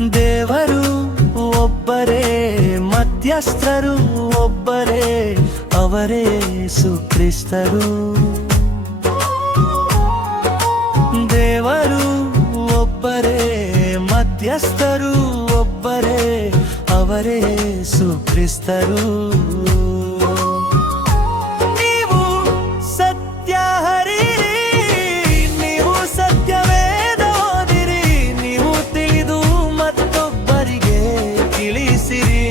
ದೇವರು ಒಬ್ಬರೇ, ಮಧ್ಯಸ್ಥರು ಒಬ್ಬರೇ, ಅವರೇ ಯೇಸು ಕ್ರಿಸ್ತರು. ದೇವರು ಒಬ್ಬರೇ, ಮಧ್ಯಸ್ಥರು ಒಬ್ಬರೇ, ಅವರೇ ಯೇಸು ಕ್ರಿಸ್ತರು. ನೀವು ಸತ್ಯ ಹರಿಯಿರಿ, ನೀವು ಸತ್ಯವೇದ ಓದಿರಿ, ನೀವು ತಿಳಿದು ಮತ್ತೊಬ್ಬರಿಗೆ ತಿಳಿಸಿರಿ.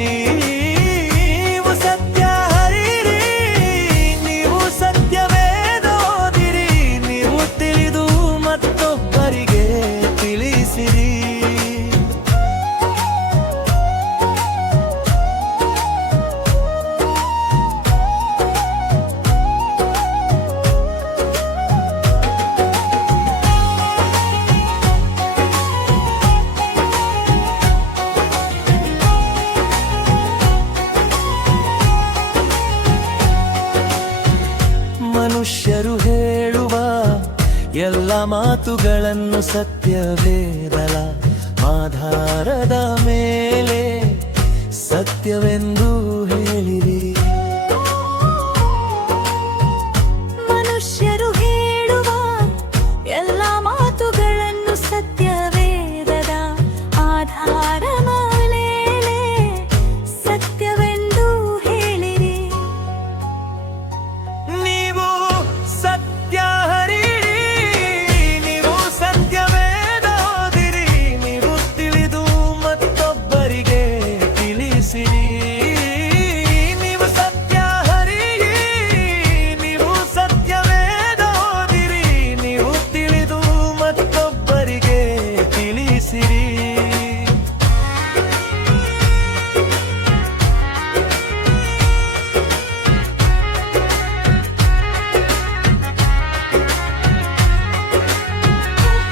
ನೀವು ಸತ್ಯ ಹರಿಯಿರಿ, ನೀವು ಸತ್ಯವೇದ ಓದಿರಿ, ನೀವು ತಿಳಿದು ಮತ್ತೊಬ್ಬರಿಗೆ ತಿಳಿಸಿರಿ. ಮನುಷ್ಯರು ಹೇಳುವ ಎಲ್ಲ ಮಾತುಗಳನ್ನು ಸತ್ಯವೇದಲ ಆಧಾರದ ಮೇಲೆ ಸತ್ಯವೆಂದು ಹೇಳಿರಿ. ಮನುಷ್ಯರು ಹೇಳುವ ಎಲ್ಲ ಮಾತುಗಳನ್ನು ಸತ್ಯವೇದದ ಆಧಾರದ ಮೇಲೆ ಸತ್ಯವೆಂದು ಹೇಳಿರಿ. ನೀವು ಸತ್ಯ ಹರಿಯಿರಿ, ನೀವು ಸತ್ಯವೇದ ಓದಿರಿ, ನೀವು ತಿಳಿದು ಮತ್ತೊಬ್ಬರಿಗೆ ತಿಳಿಸಿರಿ. ನೀವು ಸತ್ಯ ಹರಿಯಿರಿ, ನೀವು ಸತ್ಯವೇದ ಓದಿರಿ, ನೀವು ತಿಳಿದು ಮತ್ತೊಬ್ಬರಿಗೆ ತಿಳಿಸಿರಿ.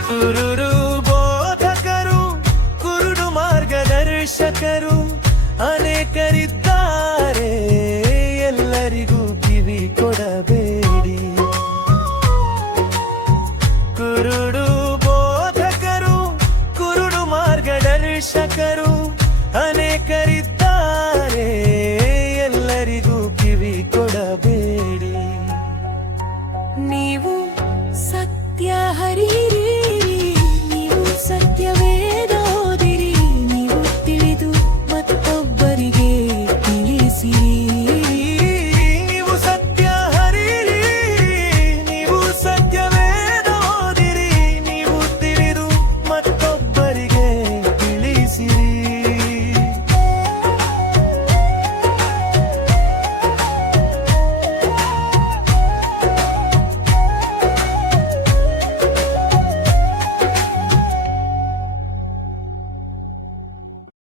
ಕುರುಡು ಬೋಧಕರು, ಕುರುಡು ಮಾರ್ಗದರ್ಶಕರು ಅನೇಕರಿದ್ದಾರೆ, ಎಲ್ಲರಿಗೂ ಕಿವಿ ಕೊಡಬೇಡಿ. ಕುರುಡು ಬೋಧಕರು, ಕುರುಡು ಮಾರ್ಗದರ್ಶಕರು ಅನೇಕರಿದ್ದಾರೆ,